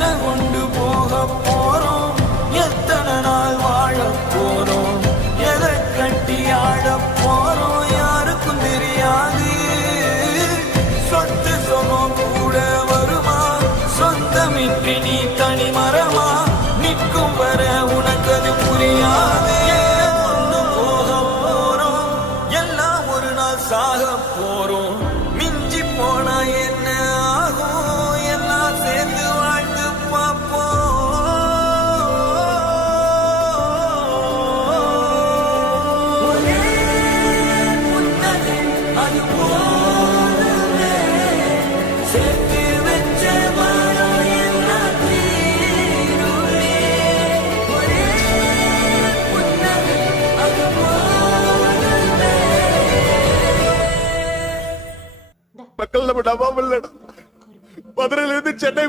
என்ன கொண்டு போக போறோம், எத்தனை நாள் வாழ போறோம், எதை கட்டி ஆட போறோம் யாருக்கும் தெரியாது. சொத்து சுகம் கூட வருமா, சொந்தமின்றி நீ தனி மரமா, நிற்கும் வர உனக்கு அது புரியாது. கொண்டு போக போறோம், எல்லாம் ஒரு நாள் சாக போறோம், மிஞ்சி போனா என்ன ஆகும், எல்லாம் சேர்ந்து வாழ்ந்து பார்ப்போம். ஒரே புன்னகை அது போதுமே, சேர்த்து வச்ச மரம் எல்லாம் தீருமே. ஒரே புன்னகை அது போதுமே. மக்கள் நம்ம நம்பாமல் மதுரையிலிருந்து சென்னை